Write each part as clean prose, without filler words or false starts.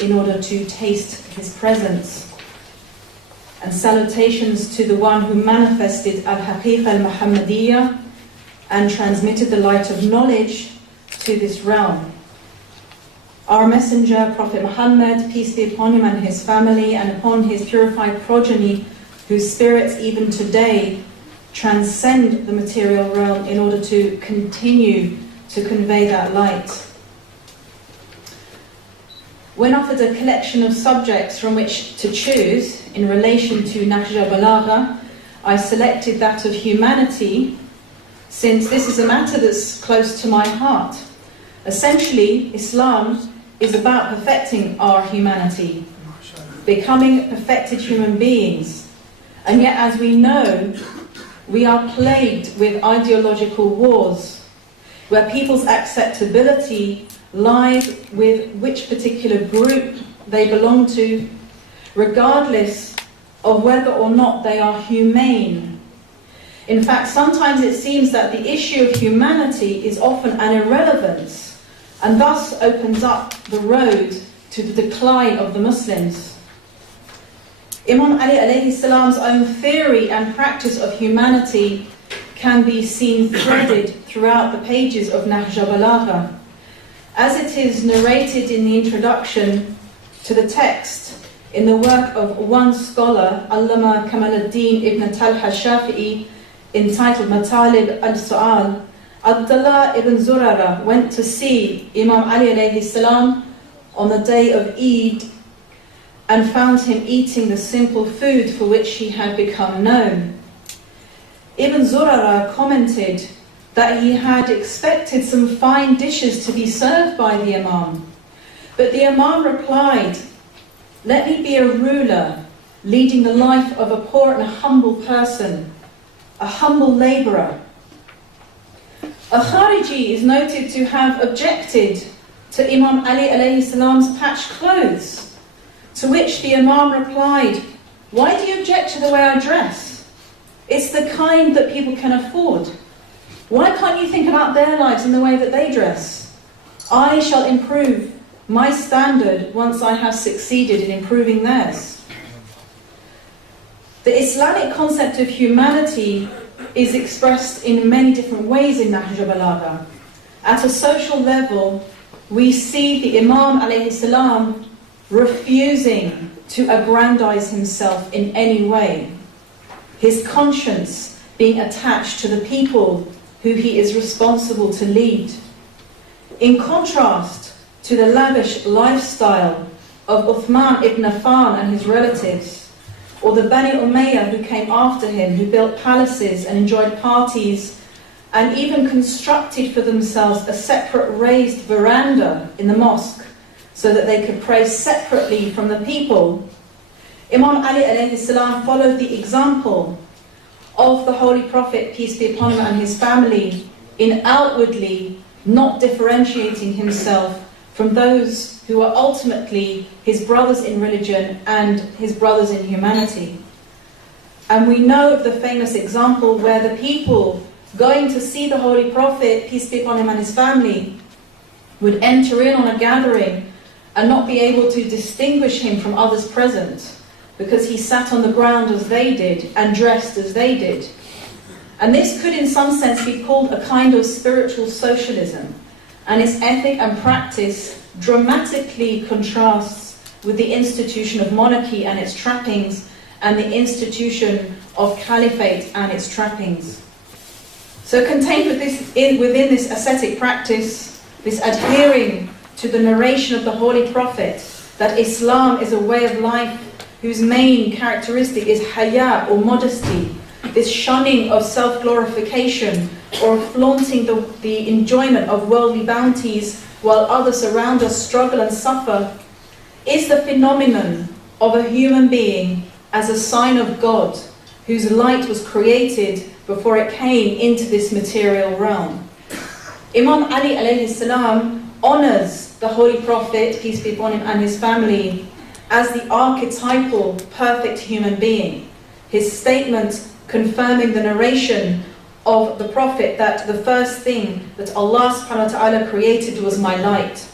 in order to taste his presence. And salutations to the one who manifested al-Haqiqa al-Muhammadiyya and transmitted the light of knowledge to this realm. Our messenger, Prophet Muhammad, peace be upon him and his family, and upon his purified progeny, whose spirits even today transcend the material realm in order to continue to convey that light. When offered a collection of subjects from which to choose in relation to Nahjul Balagha, I selected that of humanity, since this is a matter that's close to my heart. Essentially, Islam is about perfecting our humanity, becoming perfected human beings. And yet, as we know, we are plagued with ideological wars, where people's acceptability lies with which particular group they belong to, regardless of whether or not they are humane. In fact, sometimes it seems that the issue of humanity is often an irrelevance, and thus opens up the road to the decline of the Muslims. Imam Ali alayhi salam's own theory and practice of humanity can be seen threaded throughout the pages of Nahjul Balagha. As it is narrated in the introduction to the text, in the work of one scholar, Allama Kamaluddin ibn Talha Shafi'i, entitled Matalib al-Su'al, Abdullah ibn Zurara went to see Imam Ali alayhi salam on the day of Eid and found him eating the simple food for which he had become known. Ibn Zurara commented that he had expected some fine dishes to be served by the Imam, but the Imam replied, "Let me be a ruler, leading the life of a poor and a humble person, a humble labourer." A Khariji is noted to have objected to Imam Ali alayhi salam's patched clothes, to which the Imam replied, "Why do you object to the way I dress? It's the kind that people can afford. Why can't you think about their lives in the way that they dress? I shall improve my standard once I have succeeded in improving theirs." The Islamic concept of humanity is expressed in many different ways in Nahjul Balagha. At a social level, we see the Imam alayhi salam refusing to aggrandize himself in any way, his conscience being attached to the people who he is responsible to lead. In contrast to the lavish lifestyle of Uthman ibn Affan and his relatives, or the Bani Umayyah who came after him, who built palaces and enjoyed parties, and even constructed for themselves a separate raised veranda in the mosque, so that they could pray separately from the people, Imam Ali alayhi salam followed the example of the Holy Prophet, peace be upon him, and his family, in outwardly not differentiating himself from those who are ultimately his brothers in religion and his brothers in humanity. And we know of the famous example where the people going to see the Holy Prophet, peace be upon him, and his family, would enter in on a gathering and not be able to distinguish him from others present, because he sat on the ground as they did and dressed as they did. And this could in some sense be called a kind of spiritual socialism, and its ethic and practice dramatically contrasts with the institution of monarchy and its trappings, and the institution of caliphate and its trappings. So contained within this ascetic practice, this adhering to the narration of the Holy Prophet, that Islam is a way of life whose main characteristic is haya, or modesty, this shunning of self-glorification or flaunting the enjoyment of worldly bounties while others around us struggle and suffer, is the phenomenon of a human being as a sign of God, whose light was created before it came into this material realm. Imam Ali alayhi salam honors the Holy Prophet, peace be upon him, and his family as the archetypal perfect human being. His statement confirming the narration of the Prophet that the first thing that Allah subhanahu wa ta'ala created was my light.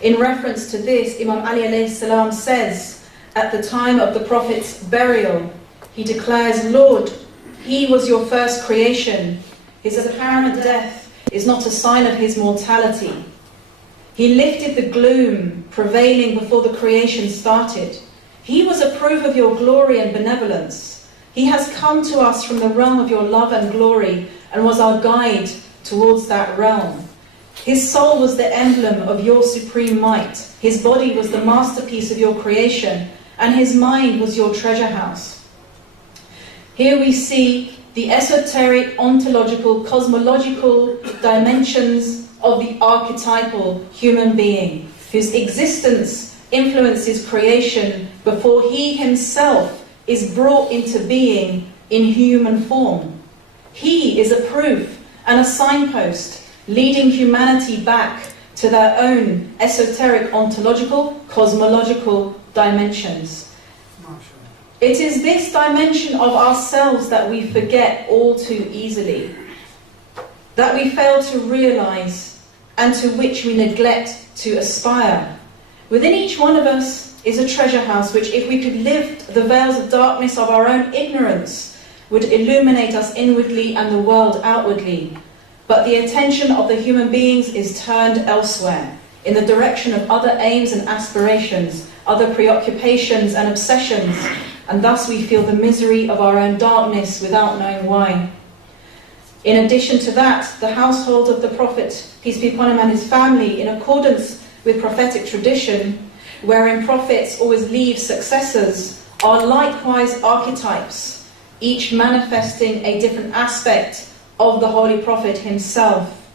In reference to this, Imam Ali alayhi salam says, at the time of the Prophet's burial, he declares, Lord, he was your first creation. His apparent death is not a sign of his mortality. He lifted the gloom prevailing before the creation started. He was a proof of your glory and benevolence. He has come to us from the realm of your love and glory and was our guide towards that realm. His soul was the emblem of your supreme might. His body was the masterpiece of your creation, and his mind was your treasure house. Here we see the esoteric, ontological, cosmological dimensions of the archetypal human being, whose existence influences creation before he himself is brought into being in human form. He is a proof and a signpost leading humanity back to their own esoteric, ontological, cosmological dimensions. It is this dimension of ourselves that we forget all too easily, that we fail to realize, and to which we neglect to aspire. Within each one of us is a treasure house which, if we could lift the veils of darkness of our own ignorance, would illuminate us inwardly and the world outwardly. But the attention of the human beings is turned elsewhere, in the direction of other aims and aspirations, other preoccupations and obsessions, and thus we feel the misery of our own darkness without knowing why. In addition to that, the household of the Prophet, peace be upon him, and his family, in accordance with prophetic tradition, wherein prophets always leave successors, are likewise archetypes, each manifesting a different aspect of the Holy Prophet himself.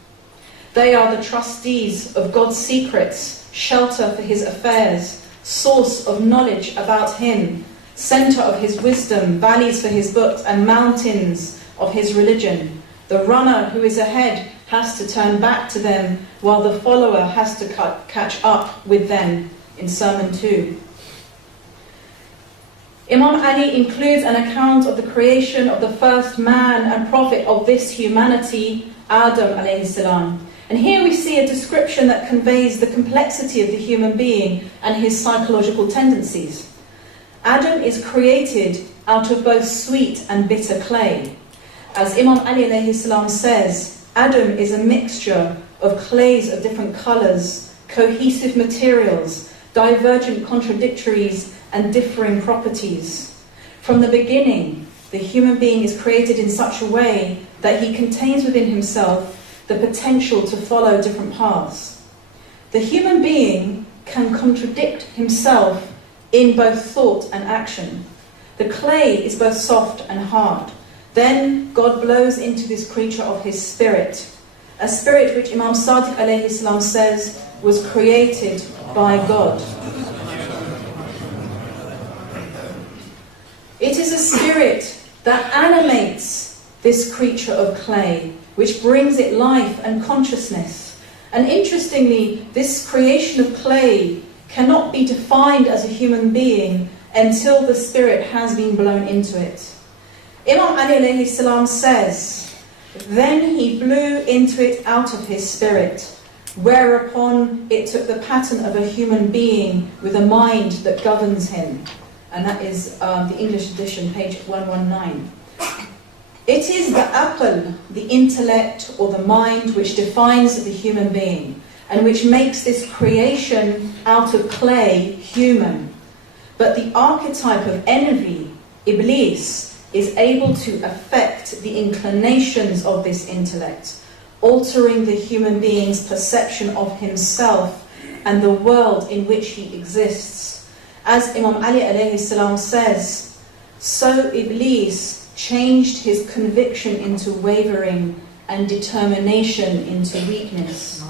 They are the trustees of God's secrets, shelter for his affairs, source of knowledge about him, center of his wisdom, valleys for his books, and mountains of his religion. The runner who is ahead has to turn back to them, while the follower has to catch up with them, in Sermon 2. Imam Ali includes an account of the creation of the first man and prophet of this humanity, Adam alayhi salam. And here we see a description that conveys the complexity of the human being and his psychological tendencies. Adam is created out of both sweet and bitter clay. As Imam Ali alayhi salam says, Adam is a mixture of clays of different colours, cohesive materials, divergent contradictories, and differing properties. From the beginning, the human being is created in such a way that he contains within himself the potential to follow different paths. The human being can contradict himself in both thought and action. The clay is both soft and hard. Then God blows into this creature of his spirit, a spirit which Imam Sadiq alayhi salam says was created by God. It is a spirit that animates this creature of clay, which brings it life and consciousness. And interestingly, this creation of clay cannot be defined as a human being until the spirit has been blown into it. Imam Ali alayhi salam says, then he blew into it out of his spirit, whereupon it took the pattern of a human being with a mind that governs him. And that is the English edition, page 119. It is the aql, the intellect or the mind, which defines the human being and which makes this creation out of clay human. But the archetype of envy, Iblis, is able to affect the inclinations of this intellect, altering the human being's perception of himself and the world in which he exists. As Imam Ali alayhi salam says, so Iblis changed his conviction into wavering and determination into weakness.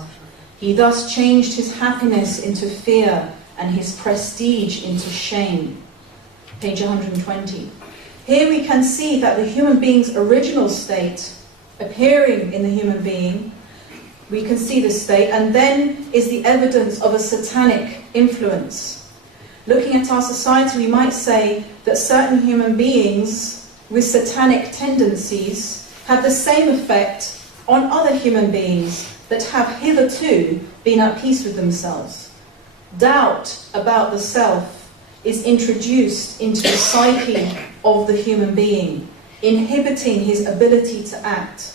He thus changed his happiness into fear and his prestige into shame. Page 120. Here we can see that the human being's original state, appearing in the human being, we can see this state, and then is the evidence of a satanic influence. Looking at our society, we might say that certain human beings with satanic tendencies have the same effect on other human beings that have hitherto been at peace with themselves. doubt about the self is introduced into the psyche of the human being, inhibiting his ability to act.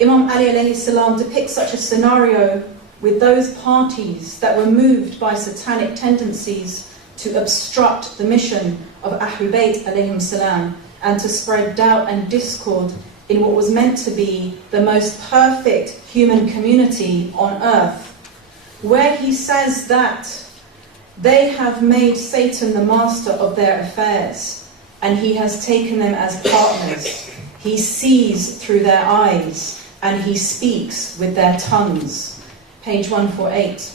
Imam Ali alayhi salam depicts such a scenario with those parties that were moved by satanic tendencies to obstruct the mission of Ahlul Bayt alayhim salam and to spread doubt and discord in what was meant to be the most perfect human community on earth, where he says that they have made Satan the master of their affairs, and he has taken them as partners. He sees through their eyes, and he speaks with their tongues. Page 148.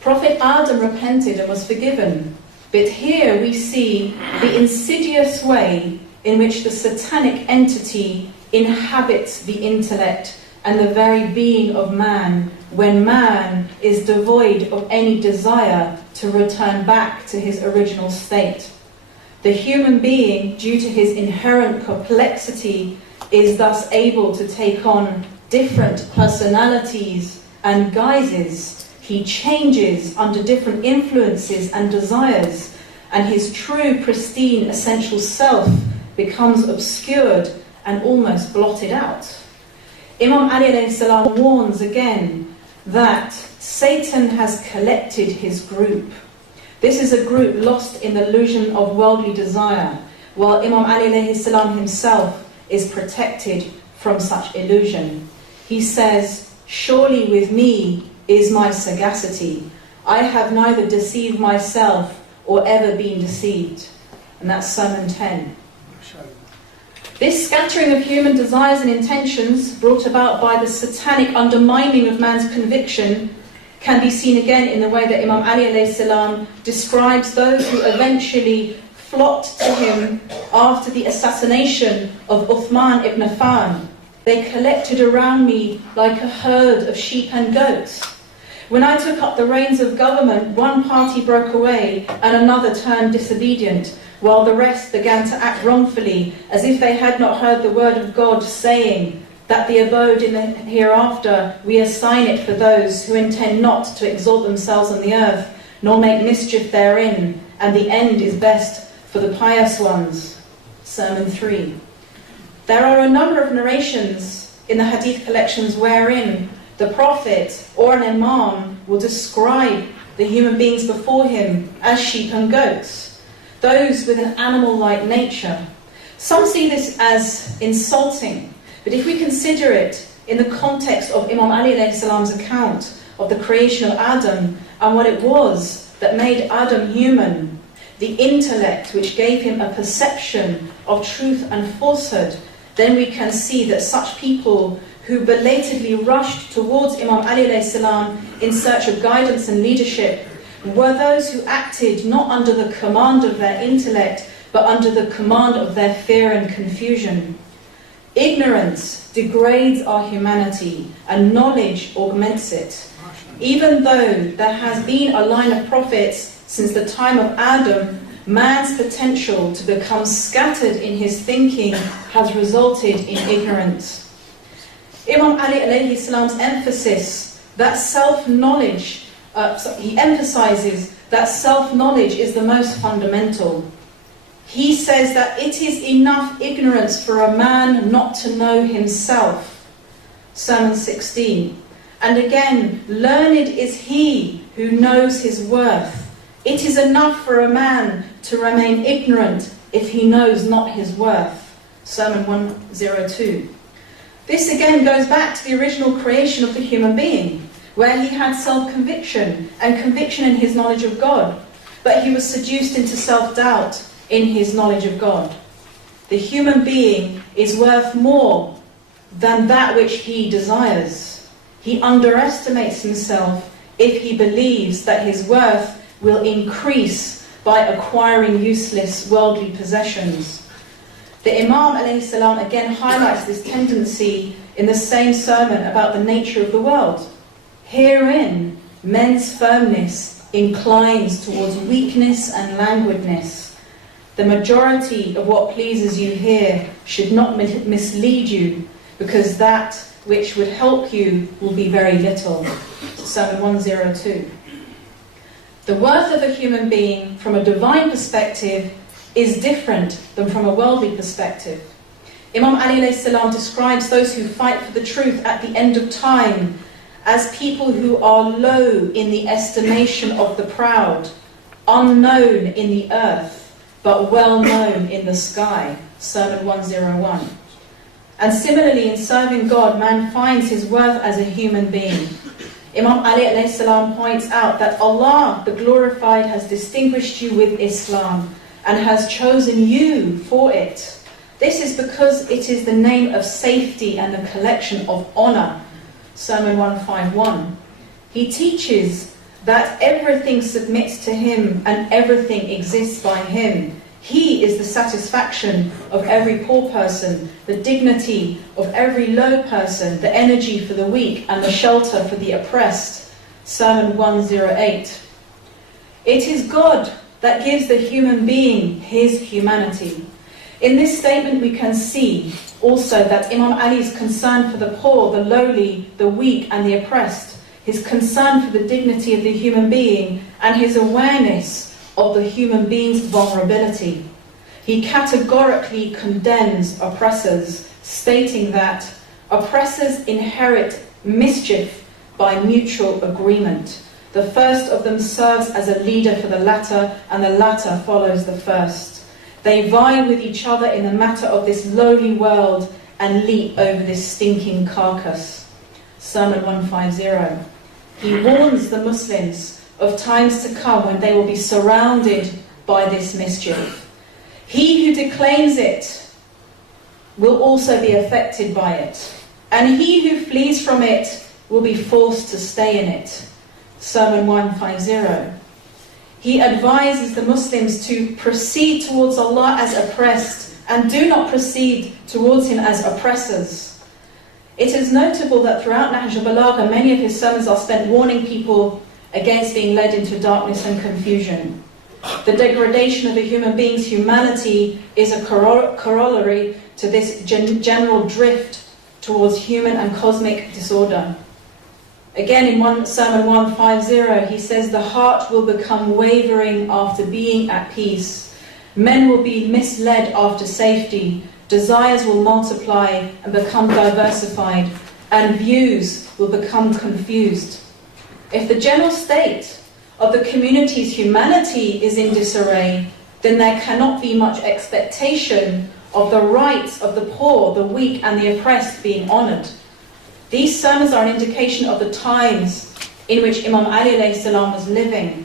Prophet Adam repented and was forgiven, but here we see the insidious way in which the satanic entity inhabits the intellect and the very being of man, when man is devoid of any desire to return back to his original state. The human being, due to his inherent complexity, is thus able to take on different personalities and guises. He changes under different influences and desires, and his true, pristine, essential self becomes obscured and almost blotted out. Imam Ali alayhi salam warns again that Satan has collected his group. This is a group lost in the illusion of worldly desire, while Imam Ali alayhi salam himself is protected from such illusion. He says, "Surely with me is my sagacity. I have neither deceived myself or ever been deceived." And that's Sermon 10. This scattering of human desires and intentions, brought about by the satanic undermining of man's conviction, can be seen again in the way that Imam Ali alayhi salam describes those who eventually flocked to him after the assassination of Uthman ibn Affan. "They collected around me like a herd of sheep and goats. When I took up the reins of government, one party broke away and another turned disobedient, while the rest began to act wrongfully, as if they had not heard the word of God, saying that the abode in the hereafter we assign it for those who intend not to exalt themselves on the earth, nor make mischief therein, and the end is best for the pious ones." Sermon 3. There are a number of narrations in the hadith collections wherein the Prophet or an Imam will describe the human beings before him as sheep and goats, those with an animal-like nature. Some see this as insulting, but if we consider it in the context of Imam Ali alayhi salam's account of the creation of Adam and what it was that made Adam human, the intellect which gave him a perception of truth and falsehood, then we can see that such people who belatedly rushed towards Imam Ali alayhi salam in search of guidance and leadership were those who acted not under the command of their intellect, but under the command of their fear and confusion. Ignorance degrades our humanity, and knowledge augments it. Even though there has been a line of prophets since the time of Adam, man's potential to become scattered in his thinking has resulted in ignorance. Imam Ali alayhi salam's emphasis that self-knowledge, he emphasizes that self-knowledge is the most fundamental. He says that it is enough ignorance for a man not to know himself. Sermon 16. And again, learned is he who knows his worth. It is enough for a man to remain ignorant if he knows not his worth. Sermon 102. This again goes back to the original creation of the human being, where he had self-conviction and conviction in his knowledge of God, but he was seduced into self-doubt in his knowledge of God. The human being is worth more than that which he desires. He underestimates himself if he believes that his worth will increase by acquiring useless worldly possessions. The Imam alayhi salam again highlights this tendency in the same sermon about the nature of the world. Herein, men's firmness inclines towards weakness and languidness. The majority of what pleases you here should not mislead you, because that which would help you will be very little. Sermon 102. The worth of a human being from a divine perspective is different than from a worldly perspective. Imam Ali alayhi salam describes those who fight for the truth at the end of time as people who are low in the estimation of the proud, unknown in the earth, but well known in the sky. Sermon 101. And similarly, in serving God, man finds his worth as a human being. Imam Ali alayhi salam points out that Allah, the glorified, has distinguished you with Islam and has chosen you for it. This is because it is the name of safety and the collection of honor. Sermon 151. He teaches that everything submits to him and everything exists by him. He is the satisfaction of every poor person, the dignity of every low person, the energy for the weak and the shelter for the oppressed. Sermon 108. It is God that gives the human being his humanity. In this statement we can see also that Imam Ali's concern for the poor, the lowly, the weak and the oppressed, his concern for the dignity of the human being and his awareness of the human being's vulnerability. He categorically condemns oppressors, stating that oppressors inherit mischief by mutual agreement. The first of them serves as a leader for the latter, and the latter follows the first. They vie with each other in the matter of this lowly world and leap over this stinking carcass. Sermon 150. He warns the Muslims of times to come when they will be surrounded by this mischief. He who declaims it will also be affected by it, and he who flees from it will be forced to stay in it. Sermon 150. He advises the Muslims to proceed towards Allah as oppressed and do not proceed towards Him as oppressors. It is notable that throughout Nahjul Balagha, many of his sermons are spent warning people against being led into darkness and confusion. The degradation of a human being's humanity is a corollary to this general drift towards human and cosmic disorder. Again, in Sermon 150, he says, the heart will become wavering after being at peace. Men will be misled after safety. Desires will multiply and become diversified, and views will become confused. If the general state of the community's humanity is in disarray, then there cannot be much expectation of the rights of the poor, the weak, and the oppressed being honoured. These sermons are an indication of the times in which Imam Ali alayhi salam was living.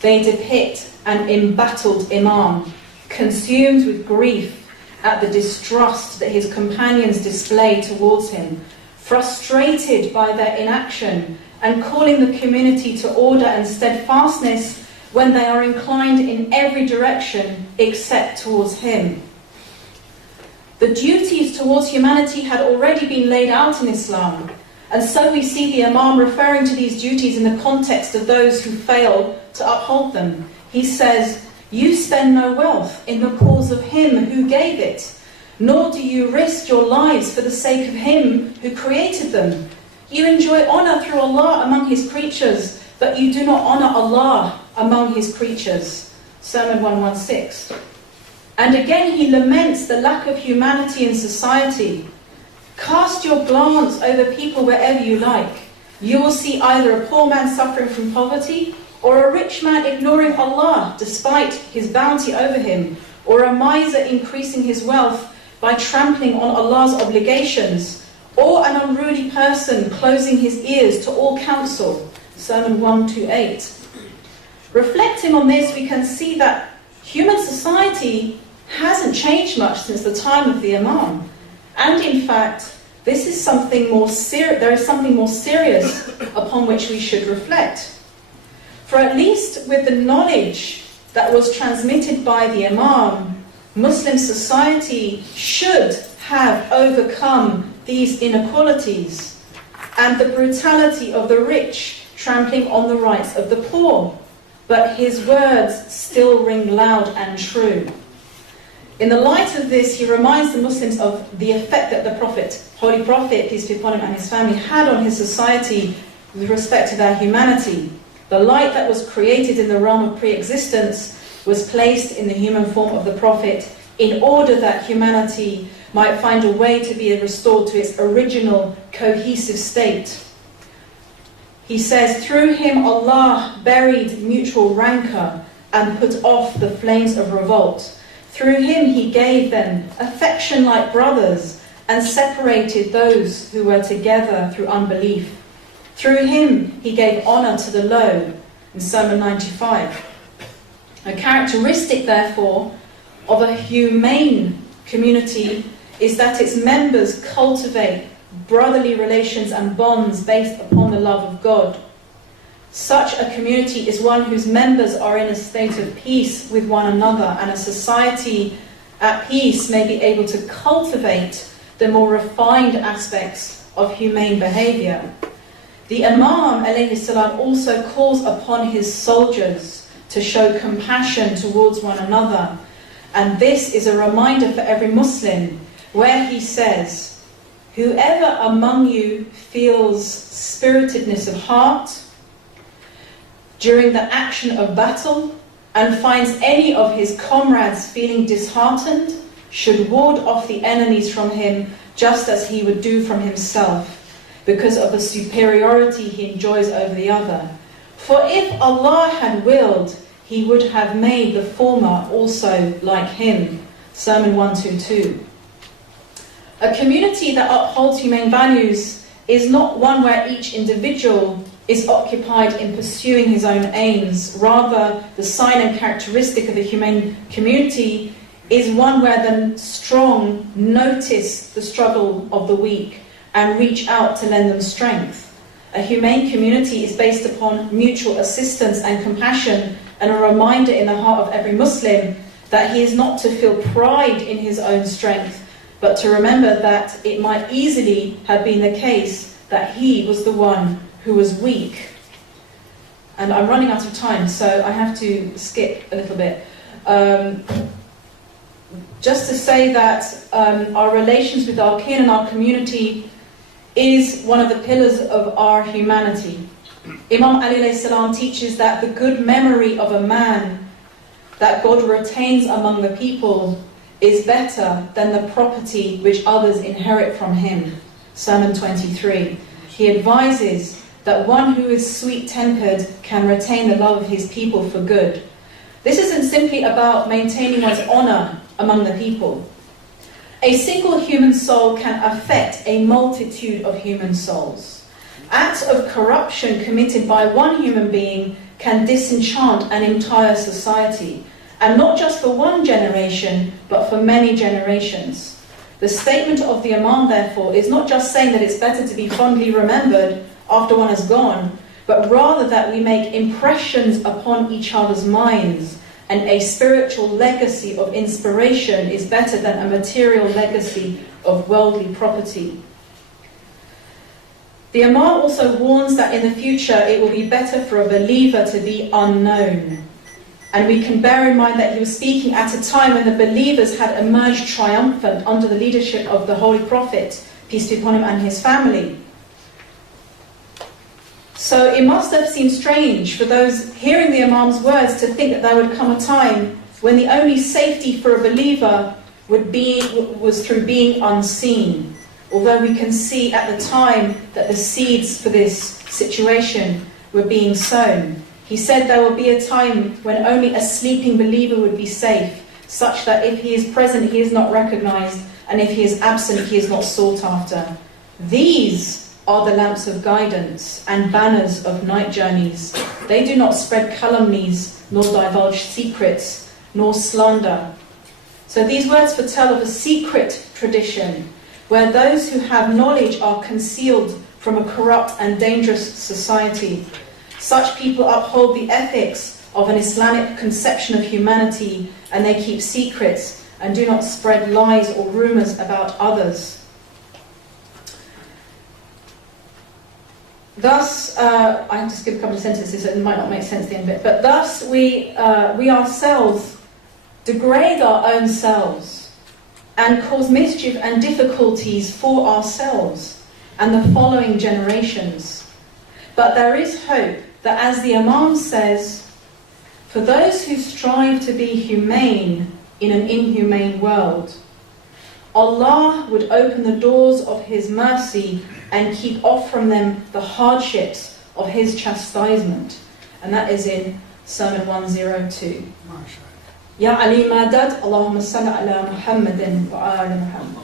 They depict an embattled Imam, consumed with grief at the distrust that his companions display towards him, frustrated by their inaction, and calling the community to order and steadfastness when they are inclined in every direction except towards him. The duties towards humanity had already been laid out in Islam, and so we see the Imam referring to these duties in the context of those who fail to uphold them. He says, you spend no wealth in the cause of him who gave it, nor do you risk your lives for the sake of him who created them. You enjoy honor through Allah among his creatures, but you do not honor Allah among his creatures. Sermon 116. And again he laments the lack of humanity in society. Cast your glance over people wherever you like. You will see either a poor man suffering from poverty, or a rich man ignoring Allah despite his bounty over him, or a miser increasing his wealth by trampling on Allah's obligations, or an unruly person closing his ears to all counsel. Sermon 128. Reflecting on this, we can see that human society hasn't changed much since the time of the Imam. And in fact, this is something more there is something more serious upon which we should reflect. For at least with the knowledge that was transmitted by the Imam, Muslim society should have overcome these inequalities and the brutality of the rich trampling on the rights of the poor. But his words still ring loud and true. In the light of this, he reminds the Muslims of the effect that the Prophet, Holy Prophet, peace be upon him, and his family had on his society with respect to their humanity. The light that was created in the realm of pre-existence was placed in the human form of the Prophet in order that humanity might find a way to be restored to its original cohesive state. He says, through him Allah buried mutual rancor and put off the flames of revolt. Through him he gave them affection like brothers and separated those who were together through unbelief. Through him he gave honor to the low, in Sermon 95. A characteristic, therefore, of a humane community is that its members cultivate brotherly relations and bonds based upon the love of God. Such a community is one whose members are in a state of peace with one another, and a society at peace may be able to cultivate the more refined aspects of humane behavior. The Imam alayhi salam also calls upon his soldiers to show compassion towards one another, and this is a reminder for every Muslim, where he says, whoever among you feels spiritedness of heart during the action of battle and finds any of his comrades feeling disheartened should ward off the enemies from him just as he would do from himself, because of the superiority he enjoys over the other. For if Allah had willed, he would have made the former also like him. Sermon 122. A community that upholds humane values is not one where each individual is occupied in pursuing his own aims. Rather, the sign and characteristic of a humane community is one where the strong notice the struggle of the weak and reach out to lend them strength. A humane community is based upon mutual assistance and compassion, and a reminder in the heart of every Muslim that he is not to feel pride in his own strength, but to remember that it might easily have been the case that he was the one who was weak. And I'm running out of time, so I have to skip a little bit. Just to say that our relations with our kin and our community is one of the pillars of our humanity. Imam Ali alayhi salam teaches that the good memory of a man that God retains among the people is better than the property which others inherit from him. Sermon 23. He advises that one who is sweet-tempered can retain the love of his people for good. This isn't simply about maintaining one's honor among the people. A single human soul can affect a multitude of human souls. Acts of corruption committed by one human being can disenchant an entire society, and not just for one generation, but for many generations. The statement of the Imam, therefore, is not just saying that it's better to be fondly remembered after one has gone, but rather that we make impressions upon each other's minds, and a spiritual legacy of inspiration is better than a material legacy of worldly property. The Imam also warns that in the future it will be better for a believer to be unknown. And we can bear in mind that he was speaking at a time when the believers had emerged triumphant under the leadership of the Holy Prophet, peace be upon him, and his family. So it must have seemed strange for those hearing the Imam's words to think that there would come a time when the only safety for a believer was through being unseen. Although we can see at the time that the seeds for this situation were being sown. He said there will be a time when only a sleeping believer would be safe, such that if he is present he is not recognized, and if he is absent he is not sought after. These are the lamps of guidance and banners of night journeys. They do not spread calumnies, nor divulge secrets, nor slander. So these words foretell of a secret tradition, where those who have knowledge are concealed from a corrupt and dangerous society. Such people uphold the ethics of an Islamic conception of humanity, and they keep secrets and do not spread lies or rumors about others. Thus, I have to skip a couple of sentences, so it might not make sense at the end of it, but thus we ourselves degrade our own selves and cause mischief and difficulties for ourselves and the following generations. But there is hope that, as the Imam says, for those who strive to be humane in an inhumane world, Allah would open the doors of His mercy and keep off from them the hardships of His chastisement. And that is in Sermon 102. Ya Ali Madad, Allahumma salli ala Muhammadin wa ala Muhammad.